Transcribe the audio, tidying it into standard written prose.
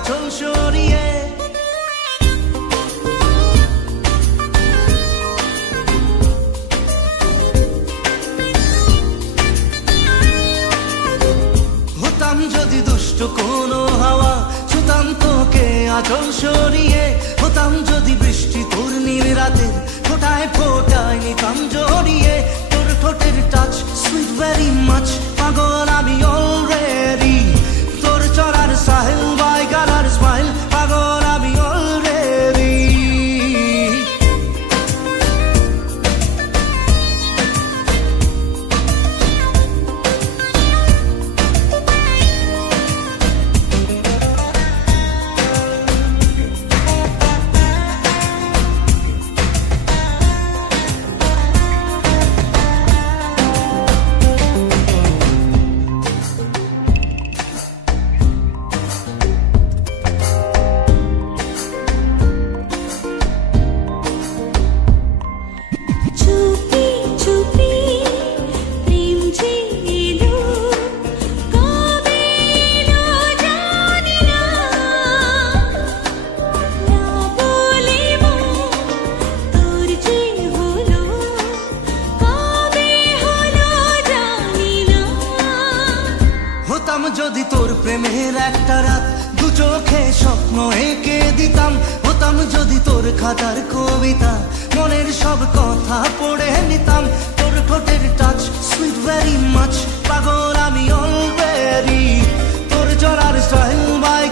আঁচল সরিয়ে। হতাম যদি দুষ্ট কোনো হাওয়া, ছুতাম তোকে আঁচল সরিয়ে। হতাম যদি বৃষ্টি তোর নীল রাতের ফোটায় ফোটায় নিতাম জড়িয়ে। তোর ঠোঁটের টাচ সুইট ভেরি মাচ, পাগল আমি অলরেডি। তোর চলার সাহেল বাই গালার স্মাইল, পাগল আমি অলরেডি। হতাম যদি তোর প্রেমের একটা রাত, দু চোখে স্বপ্ন এঁকে দিতাম। হতাম যদি তোর খাতার কবিতা, মনের সব কথা পড়ে নিতাম। তোর ঠোঁটের টাচ সুইট ভেরি মাচ, পাগল আমি অলরেডি। তোর চলার স্টাইল বাই